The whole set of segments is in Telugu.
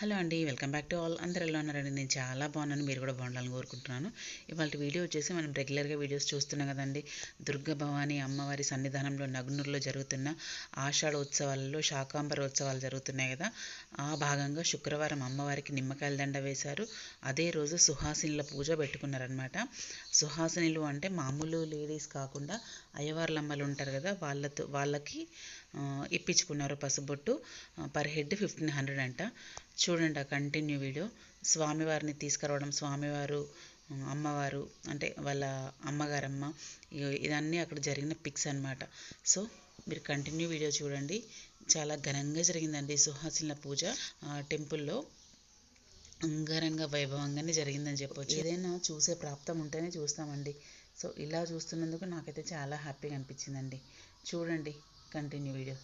హలో అండి, వెల్కమ్ బ్యాక్ టు ఆల్. అందరు ఎలా ఉన్నారండి? నేను చాలా బాగున్నాను, మీరు కూడా బాగుండాలని కోరుకుంటున్నాను. ఇవాళ వీడియో వచ్చేసి మనం రెగ్యులర్గా వీడియోస్ చూస్తున్నాం కదండి. దుర్గా భవానీ అమ్మవారి సన్నిధానంలో నగ్నూరులో జరుగుతున్న ఆషాఢ ఉత్సవాలలో శాకాంబర ఉత్సవాలు జరుగుతున్నాయి కదా. ఆ భాగంగా శుక్రవారం అమ్మవారికి నిమ్మకాయల దండ వేశారు. అదే రోజు సుహాసినుల పూజ పెట్టుకున్నారనమాట. సుహాసినులు అంటే మామూలు లేడీస్ కాకుండా అయ్యవార్ల అమ్మలు ఉంటారు కదా, వాళ్ళకి ఇప్పించుకున్నారు పసుబొట్టు. పర్ హెడ్ 1500 అంట. చూడండి ఆ కంటిన్యూ వీడియో. స్వామివారిని తీసుకురావడం, స్వామివారు అమ్మవారు అంటే వాళ్ళ అమ్మగారమ్మ, ఇదన్నీ అక్కడ జరిగిన పిక్స్ అనమాట. సో మీరు కంటిన్యూ వీడియో చూడండి. చాలా ఘనంగా జరిగిందండి సుహాసినుల పూజ. టెంపుల్లో అంగరంగ వైభవంగానే జరిగిందని చెప్పొచ్చు. ఏదైనా చూసే ప్రాప్తం ఉంటేనే చూస్తామండి. సో ఇలా చూస్తున్నందుకు నాకైతే చాలా హ్యాపీగా అనిపించిందండి. చూడండి కంటిన్యూ వీడియో.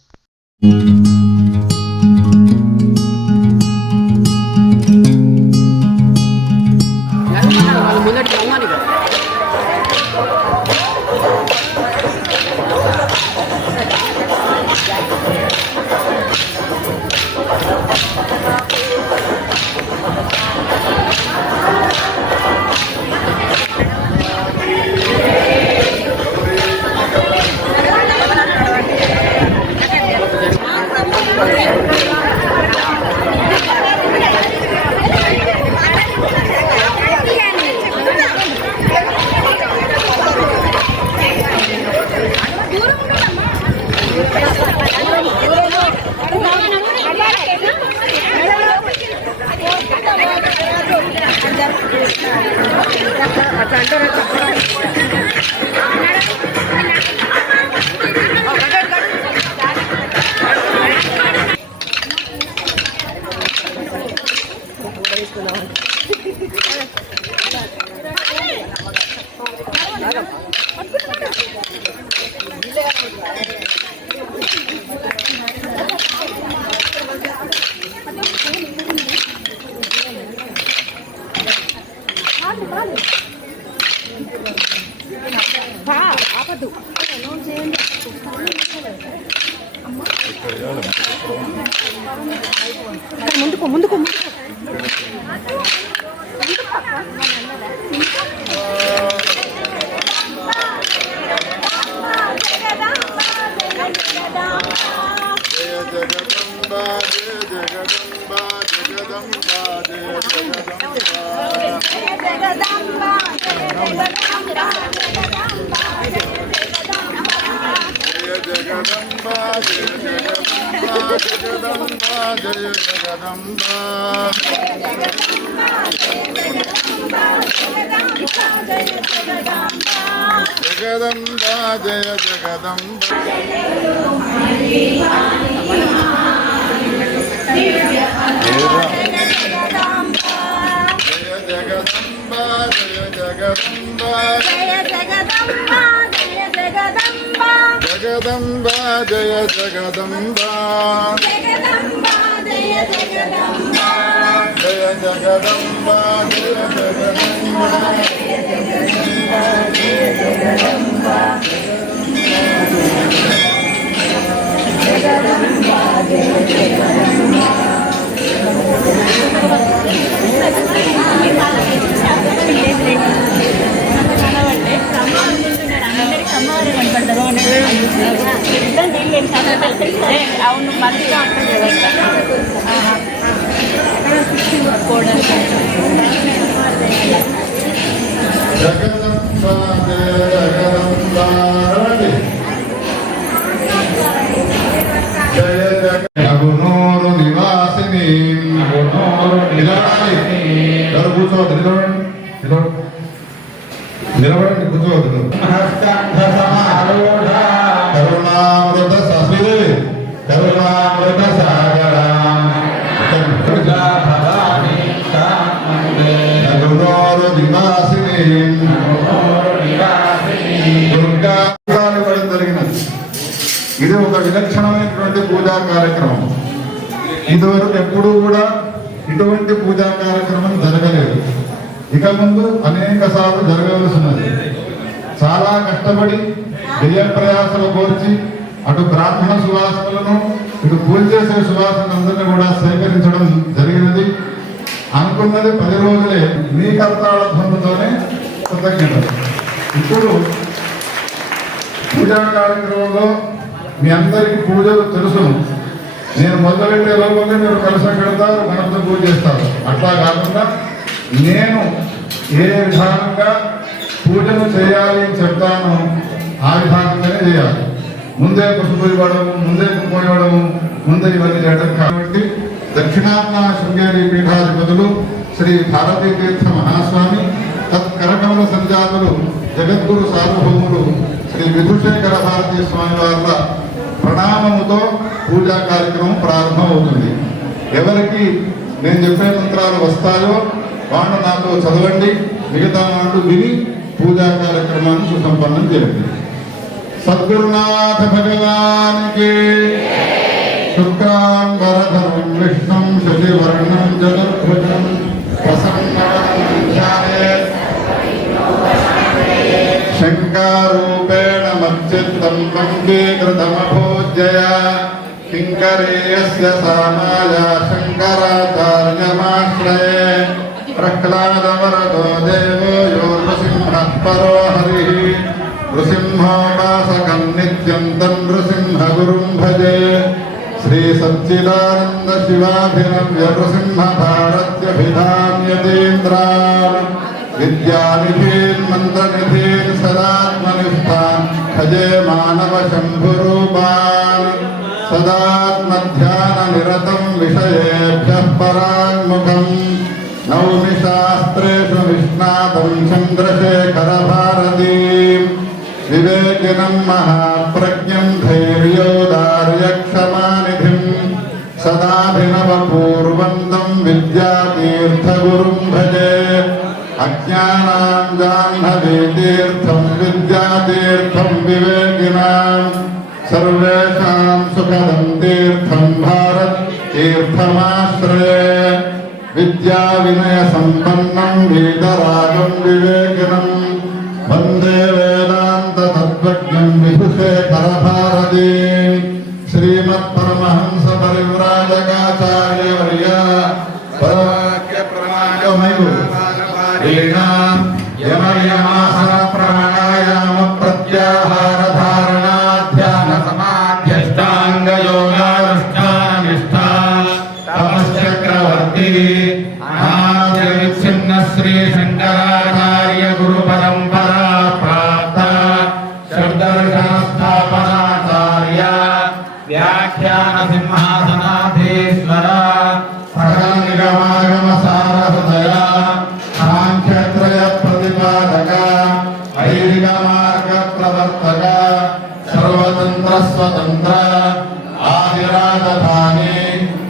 ముందుకు ముందుకు జగదంబా జయ జగదంబా జగదంబా జయ జగదంబా జయ జగదంబా అవును మంచిగా జగదంబా జయ జగదంబా జయ జగనూరు నివాసిని కూర్చోవద్దు, నిలబడండి, కూర్చోవద్దు. కరుణామృత సస్మిదే కరుణామృత సాగర నగునోరు నివాసిని దుర్గా జరిగినది. ఇది ఒక విలక్షణమైనటువంటి పూజా కార్యక్రమం. ఇదివరకు ఎప్పుడూ కూడా ఇటువంటి పూజా కార్యక్రమం జరగలేదు. ఇక ముందు అనేక సార్లు జరగవలసినది. చాలా కష్టపడి వ్యయ ప్రయాసాలు కోర్చి అటు బ్రాహ్మణ సువాసనలను ఇటు పూజ చేసే సువాసనలందరినీ కూడా సేకరించడం జరిగినది. బతుకున్నది 10 రోజులే. మీ కర్తాళ ధ్వనులతోనే కృతజ్ఞతలు. ఇప్పుడు పూజా కార్యక్రమంలో మీ అందరికీ పూజలు తెలుసు. నేను మొదలుపెట్టే లోపలే మీరు కలశం కడతారు, మనతో పూజ చేస్తారు. అట్లా కాకుండా నేను ఏ విధానంగా పూజను చేయాలి అని చెప్తాను, ఆ విధానంగానే చేయాలి. ముందే పసుపు ఇవ్వడము, ముందే కుంకుమ ఇవ్వడము, ముందే ఇవన్నీ చేయడం కాబట్టి దక్షిణాత్మ శృంగేరి పీఠాధిపతులు శ్రీ భారతీ తీర్థ మహాస్వామి తత్కరకమల సంజాతులు జగద్గురు సార్వభౌములు శ్రీ విధుశేఖర భారతీ స్వామి వార్ల ప్రణామముతో పూజా కార్యక్రమం ప్రారంభమవుతుంది. ఎవరికి నేను చెప్పే మంత్రాలు వస్తాయో వాళ్ళు నాతో చదవండి, మిగతా వాళ్ళు విని పూజా కార్యక్రమాన్ని సుసంపన్నం చేయండి. సద్గురునాథ భగవానికి శుక్రాంబరధరం విష్ణుం శశివర్ణం చతుర్భుజం ప్రసన్నవదనం ధ్యాయేత్ శంకారూపేణ మచ్చిత్తం పంకీకృతమభూజ్యయ కింకరీయస్య సామాయ శంకరాచార్యమాశ్రయే ప్రహ్లాదవరదో దేవో యో నృసింహః పరో హరిః నృసింహోపాసకం నిత్యం తం నృసింహగురుం భజే శ్రీ సచ్చిదానంద శివాభినవ్య నృసింహ భారత్యభిధాన్యతేంద్రాన్ విద్యానిధీన్ మంత్రనిధీన్ సదాత్మనిష్టాన్ భజే మానవ శంభురూపాన్ సదాత్మధ్యాన నిరతం విషయేభ్యః పరాన్ముఖం నౌమి శాస్త్రేషు విష్ణాతం చంద్రశేఖర భారతీం వివేకినం మహాప్రజ్ఞం ధైర్యోదార్యక్షమానిధిం సదాభినవ పూర్వంతం విద్యాతీర్థగురుం భజే అజ్ఞానాం జాహ్నవీతీర్థం విద్యాతీర్థం వివేకినాం సర్వేషాం సుఖదం తీర్థం భారత్ తీర్థమాశ్రయే విద్యా వినయ సంపన్నం వీతరాగం వివేకినం వందే వేదాంత తత్వజ్ఞం విభుశేఖర భారతీ శ్రీమత్పరమహంస పరివ్రాజకాచార్య వర్య పరవాక్య ప్రమాణమయు యమయమాసన ప్రాణాయామ ప్రత్యాహార ధారణా ధ్యాన సమాధ్యష్టాంగ యోగానుష్ఠానిష్టా తపశ్చక్రవర్తి ఆద్య విచ్ఛిన్న శ్రీ శంకరాచార్య గురు పరంపరా ప్రాప్త షడ్దర్శనస్థాపనాచార్య వ్యాఖ్యాన సింహాసనాధీశ్వర సకల నిగమాగమ సార హృదయ సాంఖ్యత్రయ ప్రతిపాదక వైదిక మార్గ ప్రవర్తక సర్వతంత్ర స్వతంత్ర ఆదిరాజధాని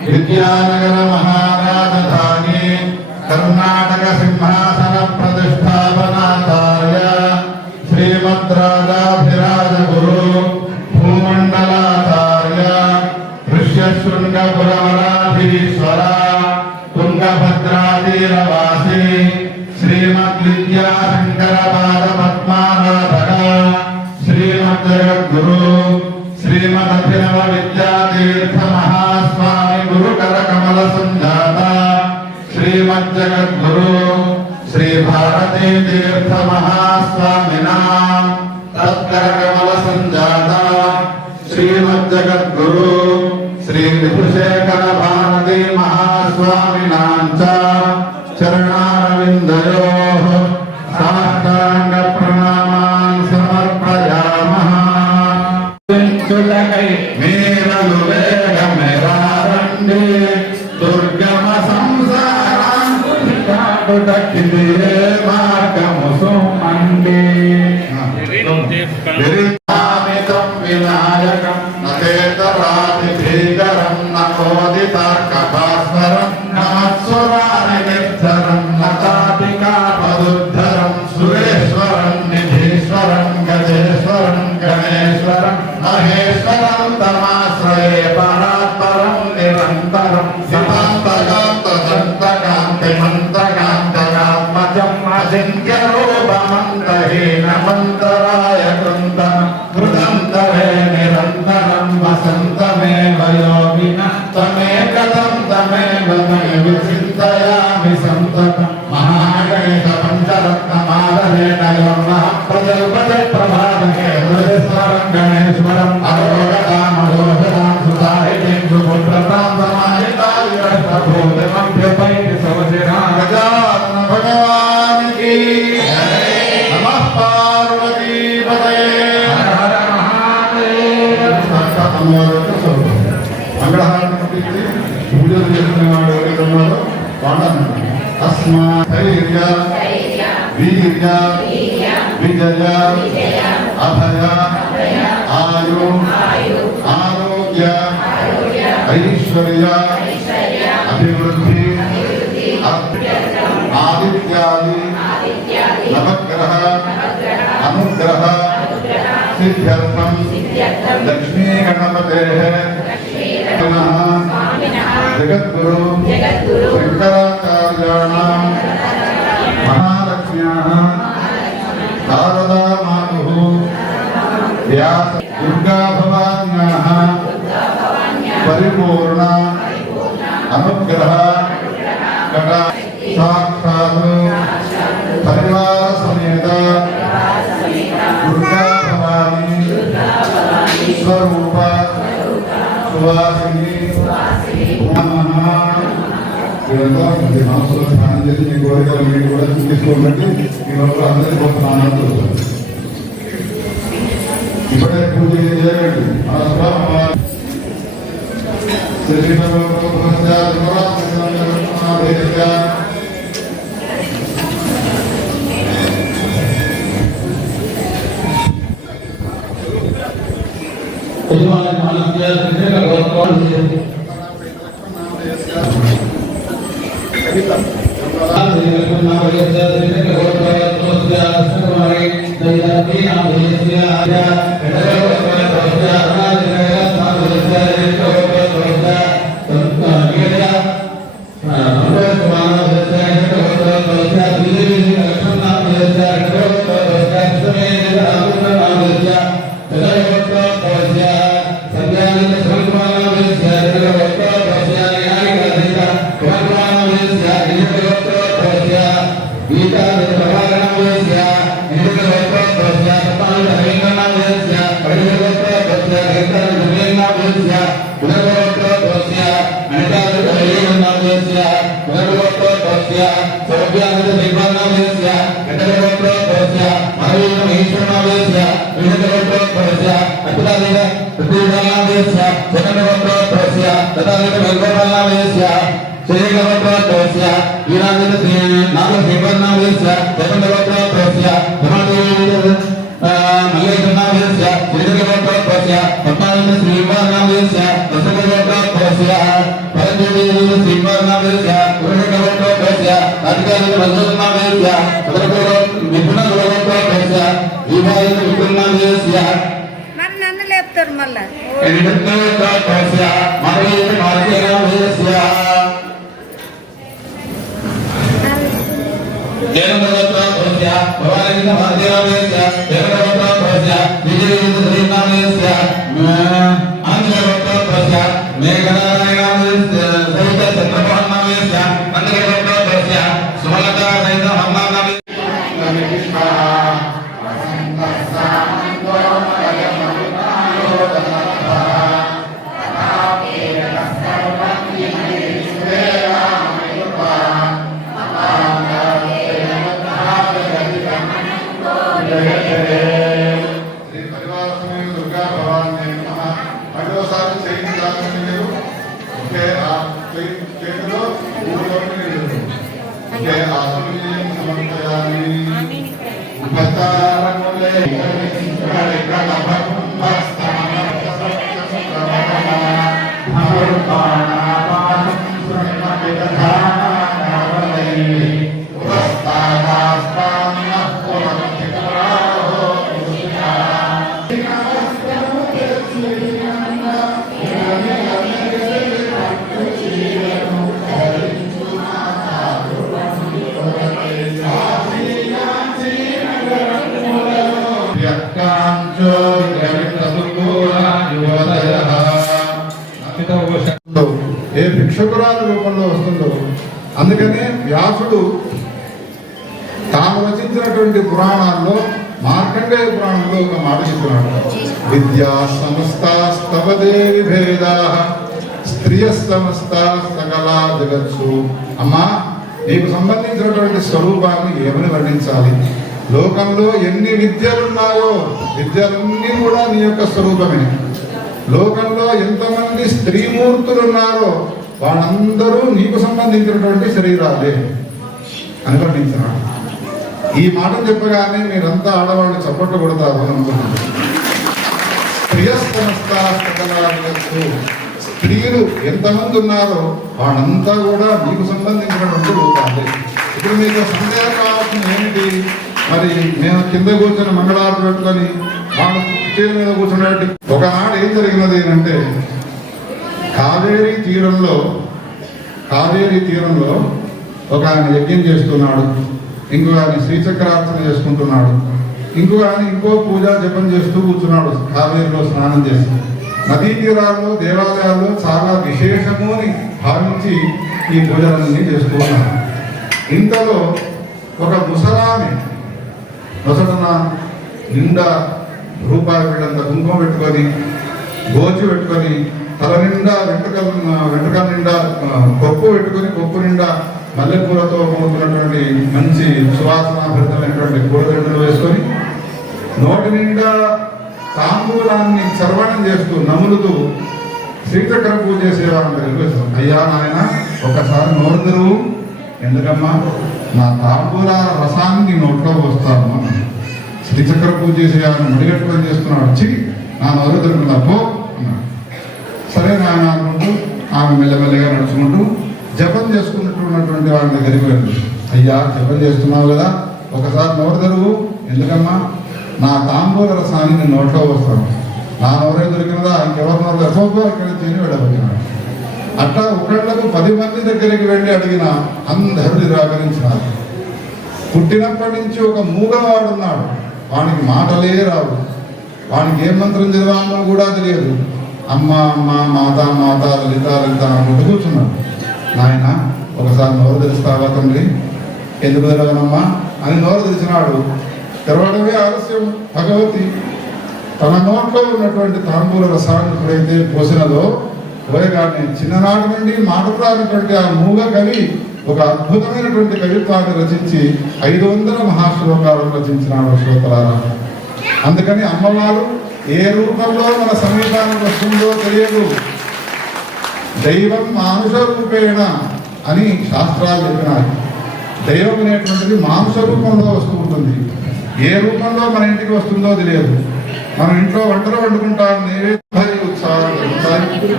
విద్యానగర మహారాజధాని కర్ణాటక సింహాసన ప్రతిష్టాపనాచార్య శ్రీమద్రాజాభిరాజ గురు భూమండలాచార్య ఋష్యశృంగపురవరాధీశ్వర తుంగభద్రాతీరవాసి శ్రీమద్విద్యాశంకర పాద పద్మారాధక శ్రీమద్జగద్గురు శ్రీమదభినవ విద్యాతీర్థ మహాస్వామి గురుకర కమల సంజాత శ్రీమజ్జగద్గురు శ్రీ భారతీ తీర్థ మహాస్వామినా తత్కర కమల సంజాత శ్రీమజ్జగద్గురు శ్రీ విభుశేఖర భారతీ మహాస్వామినాం చ చరణారవిందయోః సాష్టాంగ ప్రణామాన్ సమర్పయామః. మేరలు వేగమెరారండి దుర్గమ సంసారాండే మార్గము సుమండి విరితామితం వినాయకం నతేతరాతిభీకరం నకోదితార్కభాస్వరం నమత్సురాని నిర్ధరం నతాటికాపదుద్ధరం సురేశ్వరం నిధీశ్వరం గజేశ్వరం గణేశ్వరం మహేశ్వరం తమాశ్రయే పరాత్పరం నిరంతరం సితాంతకాంతదంతకాంతిమంతకాంతకాత్మజం అజింక్యరూపమంతహీనమంతరాయ కృంతం హృదంతరే నిరంతరం వసంతమేవ యోగిన తమేకదం తమేవ మే విచింత చింతయామి సంతతం మహాగణేశ పంచరత్నమాలయేన ప్రజల్పతే ప్రభాతకే హృదయస్వరం గణేశ్వరం అరోగతామదోషదాం సుసాహితీం సుపుత్రతాంతమాహితాయురష్టభూతమభ్యపైతి సవశిరా గజానన భగవానికి నమః పార్వతీపతయే హర హర మహాదేవ మంగళహారతి పూజలు చేసుకునేవాడు ఎవరైతే ఉన్నారో వాళ్ళను అస్మా ధైర్య వీర్య విజయ అభయ ఆయు ఆరోగ్య ఐశ్వర్య అభివృద్ధి ఆదిత్యాది నవగ్రహ అనుగ్రహ సిద్ధ్యర్థం లక్ష్మీ గణపతే జగద్గురు శంకరాచార్యాణం మహాలక్ష్మ్యాః శారదా మాతుః వ్యాస దుర్గా భవాన్యాః పరిపూర్ణ అనుగ్రహ కటా సాక్షాత్ పరివార సమేత దుర్గా భవాని స్వరూప సువాసిని మనసులో స్నానం చేసి మీ కోరికలు మీరు కూడా తీసుకోబట్టి మీ లోపల అందరి గొప్ప స్నానాలు చూస్తారు. ఇప్పుడే పూజ చేయండి. నన్ను లేపుతారు మళ్ళా ఏ భిక్షకురాలు రూపంలో రూపంలో వస్తుందో. అందుకనే వ్యాసుడు తాను రచించినటువంటి పురాణాల్లో మార్కండేయ పురాణంలో ఒక మాట చెప్తున్నాడు, విద్యా సమస్తాస్తవదేవి భేదా స్త్రియ సమస్త సకలా జగత్సు. అమ్మా, నీకు సంబంధించినటువంటి స్వరూపాన్ని ఏమని వర్ణించాలి? లోకంలో ఎన్ని విద్యలున్నాయో విద్యలన్నీ కూడా నీ యొక్క స్వరూపమే. లోకంలో ఎంతమంది స్త్రీమూర్తులు ఉన్నారో వాళ్ళందరూ నీకు సంబంధించినటువంటి శరీరాలే అని వర్ణించినాడు. ఈ మాట చెప్పగానే మీరంతా ఆడవాళ్ళు చప్పట్లు కొడతారు అనుకుంటున్నారు. స్త్రీలు ఎంతమంది ఉన్నారో వాళ్ళంతా కూడా మీకు సంబంధించినటువంటి రూపాలే. ఇప్పుడు మీకు సందేహం కావాల్సింది ఏమిటి? మరి నేను కింద కూర్చొని మంగళారతి పెట్టుకొని వాళ్ళ కుర్చీల మీద కూర్చున్నట్టు. ఒకనాడు ఏం జరిగినది అంటే, కావేరీ తీరంలో ఒక ఆయన యజ్ఞం చేస్తున్నాడు, ఇంకొక ఆయన శ్రీచక్రార్చన చేసుకుంటున్నాడు, ఇంకొక ఆయన ఇంకో పూజ జపం చేస్తూ కూర్చున్నాడు కావేరీలో స్నానం చేసి. నదీ తీరాల్లో దేవాలయాల్లో చాలా విశేషము అని భావించి ఈ పూజలన్నీ చేస్తూ ఉన్నారు. ఇంతలో ఒక ముసలామె నొసటన నిండా రూపాయి వీళ్ళంత కుంకుమ పెట్టుకొని, గోచి పెట్టుకొని, తల నిండా వెంట్రుకల నిండా కొప్పు పెట్టుకొని, కొప్పు నిండా మల్లెపూలతో మోతున్నటువంటి మంచి సువాసనాభరితమైనటువంటి కూరగడ్డలు వేసుకొని, నోటి నిండా తాంబూలాన్ని చర్వణం చేస్తూ నములుతూ శ్రీచక్ర పూజ చేసేవాళ్ళని దగ్గరికి, అయ్యా నాయన ఒకసారి నోరు తెరువు, ఎందుకమ్మా? నా తాంబూలాల రసాన్ని నోట్లో పోస్తాను. శ్రీచక్ర పూజ చేసేవాళ్ళని ముడిగట్టుకొని చేస్తున్నాడు. వచ్చి నా నోరు తెరుకుందా పో అన్నాడు. సరే నాయన అనుకుంటూ ఆమె మెల్లమెల్లగా నడుచుకుంటూ జపం చేసుకున్నటువంటి వాళ్ళ దగ్గరికి వెళ్ళి, అయ్యా జపం చేస్తున్నావు కదా, ఒకసారి నోరు తెరువు, ఎందుకమ్మా? నా తాంబూల రసాన్ని నేను నోట్లో వస్తాను. నా నోరే దొరికినదా, ఇంకెవరి నోరు ఎఫోపో ఇక్కడ చేయని వెళ్ళబోతున్నాడు. అట్లా ఒకళ్ళకు 10 మంది దగ్గరికి వెళ్ళి అడిగిన అందరూ నిరాకరించినారు. పుట్టినప్పటి నుంచి ఒక మూగవాడున్నాడు, వానికి మాటలే రావు, వానికి ఏ మంత్రం చదవాలో కూడా తెలియదు. అమ్మ అమ్మ, మాత మాత, లలిత లలిత అనుకుంటూ కూర్చున్నాడు. నాయన ఒకసారి నోరు తెరుస్తావా తండ్రి? ఎందుకు తెరవనమ్మా అని నోరు తెరిచినాడు. తెరవడమే ఆలస్యం. భగవతి తన నోట్లో ఉన్నటువంటి తాంబూల రసాన్ని ఎప్పుడైతే పోసినదో పోయగానే చిన్ననాటి నుండి మాటలాడినటువంటి ఆ మూగ కవి ఒక అద్భుతమైనటువంటి కవిత్వాన్ని రచించి 500 మహాశ్లోకాలను రచించినాడు శ్రోతలారా. అందుకని అమ్మవారు ఏ రూపంలో మన సమీపానికి వస్తుందో తెలియదు. దైవం మానుష రూపేణ అని శాస్త్రాలు చెప్పినారు. దైవం అనేటువంటిది మానుష రూపంలో వస్తూ ఉంటుంది. ఏ రూపంలో మన ఇంటికి వస్తుందో తెలియదు. మనం ఇంట్లో వంటలు వండుకుంటాం, నైవేద్యం ఉత్సాహం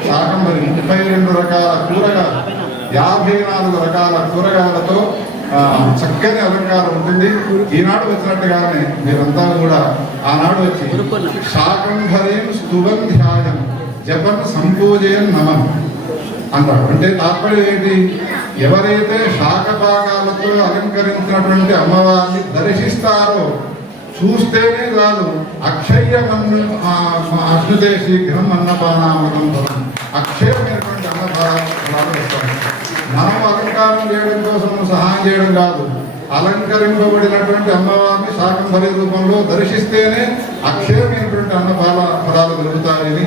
శాకంబరి 32 రకాల కూరగాయలు, 54 రకాల కూరగాయలతో చక్కని అలంకారం ఉంటుంది. ఈనాడు వచ్చినట్టుగానే మీరంతా కూడా ఆనాడు వచ్చి శాకంభరీం స్తువం ధ్యాయం జపం సంపూజయం నమం అంటాడు. అంటే తాత్పర్యం ఏంటి? ఎవరైతే శాకపాకాలతో అలంకరించినటువంటి అమ్మవారిని దర్శిస్తారో, చూస్తేనే కాదు, అక్షయ శీఘ్రం అన్నపానామృతం అక్షయమైనటువంటి అన్నపానాలు వస్తాయి. మనం అలంకారం చేయడం కోసం సహాయం చేయడం కాదు, అలంకరింపబడినటువంటి అమ్మవారిని శాకంభరి రూపంలో దర్శిస్తేనే అక్షయమైనటువంటి ఫలాలు కలుగుతాయని.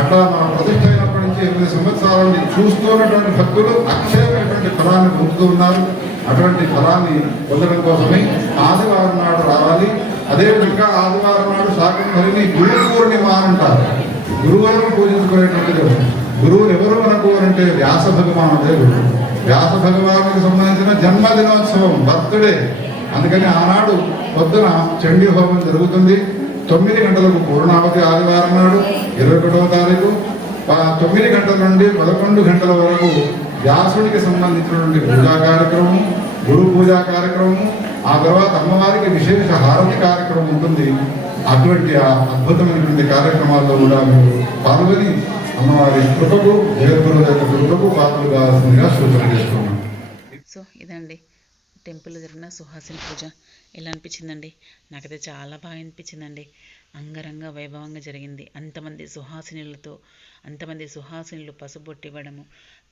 అట్లా మన ప్రతిష్ట అయినప్పటి నుంచి 8 సంవత్సరాల నుంచి చూస్తున్నటువంటి భక్తులు అక్షయమైనటువంటి ఫలాన్ని పొందుతూ ఉన్నారు. అటువంటి ఫలాన్ని పొందడం కోసమే ఆదివారం నాడు రావాలి. అదేవిధంగా ఆదివారం నాడు శాకంభరిని గురు పూర్ణిమ అంటారు. గురువులను పూజించుకునేటువంటిది. గురువులు ఎవరు మనకు అంటే వ్యాస భగవానుడే గురువు. వ్యాస భగవానుడికి సంబంధించిన జన్మదినోత్సవం, బర్త్డే. అందుకని ఆనాడు పొద్దున చండీ హోమం జరుగుతుంది. 9 గంటలకు పూర్ణావతి ఆదివారం నాడు 21వ తారీఖు 9 గంటల నుండి 11 గంటల వరకు వ్యాసుడికి సంబంధించినటువంటి పూజా కార్యక్రమం, గురు పూజా కార్యక్రమము, ఆ తర్వాత అమ్మవారికి విశేష హారతి కార్యక్రమం ఉంటుంది. అటువంటి ఆ అద్భుతమైనటువంటి కార్యక్రమాల్లో కూడా మీరు పాల్గొని అమ్మవారి కృపకు, జగద్గురువు యొక్క కృపకు పాత్రలు కావాల్సిందిగా సూచన చేస్తున్నాం. సో ఇదండి టెంపుల్లో జరిగిన సుహాసిని పూజ. ఎలా అనిపించిందండి? నాకైతే చాలా బాగా అనిపించిందండి. అంగరంగ వైభవంగా జరిగింది. అంతమంది సుహాసినులు పసుబొట్టు ఇవ్వడము,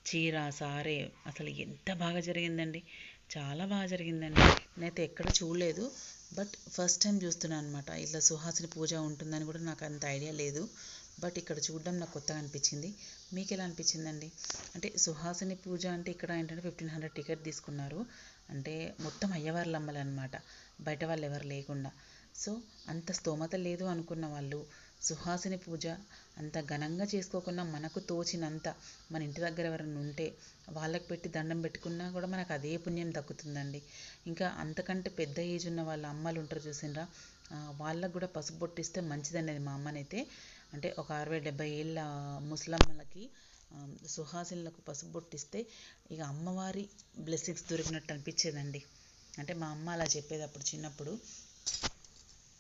చీర సారే అసలు ఎంత బాగా జరిగిందండి, చాలా బాగా జరిగిందండి. నేనైతే ఎక్కడ చూడలేదు, బట్ ఫస్ట్ టైం చూస్తున్నాను అనమాట. ఇట్లా సుహాసిని పూజ ఉంటుందని కూడా నాకు అంత ఐడియా లేదు, బట్ ఇక్కడ చూడడం నాకు కొత్తగా అనిపించింది. మీకు ఎలా అనిపించిందండి? అంటే సుహాసిని పూజ అంటే ఇక్కడ ఏంటంటే 1500 టికెట్ తీసుకున్నారు, అంటే మొత్తం అయ్యవార్లు అమ్మాలన్నమాట, బయట వాళ్ళు ఎవరు లేకుండా. సో అంత స్తోమత లేదు అనుకున్న వాళ్ళు సుహాసిని పూజ అంత ఘనంగా చేసుకోకుండా మనకు తోచినంత మన ఇంటి దగ్గర ఎవరైనా ఉంటే వాళ్ళకి పెట్టి దండం పెట్టుకున్నా కూడా మనకు అదే పుణ్యం దక్కుతుందండి. ఇంకా అంతకంటే పెద్ద ఏజ్ ఉన్న వాళ్ళ అమ్మలు ఉంటారు చూసిండ్రా, వాళ్ళకు కూడా పసుపు బొట్టిస్తే మంచిదనేది మా అమ్మనైతే. అంటే ఒక 60-70 ఏళ్ళ ముసలమ్మలకి సుహాసినులకు పసుపు బొట్టిస్తే ఇక అమ్మవారి బ్లెస్సింగ్స్ దొరికినట్టు అనిపించేదండి. అంటే మా అమ్మ అలా చెప్పేది అప్పుడు చిన్నప్పుడు.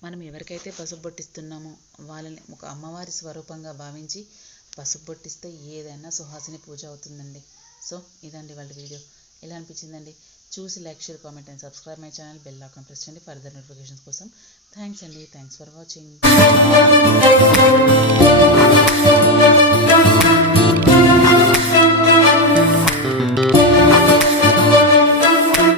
మనం ఎవరికైతే పసుపు బొట్టిస్తున్నామో వాళ్ళని ఒక అమ్మవారి స్వరూపంగా భావించి పసుపు బొట్టిస్తే ఏదైనా సుహాసిని పూజ అవుతుందండి. సో ఇదండి వాళ్ళ వీడియో. ఎలా అనిపించిందండి? చూసి like, share, comment and subscribe my channel. Bell icon press చేయండి ఫర్దర్ నోటిఫికేషన్స్ కోసం. థ్యాంక్స్ అండి. Thanks for watching.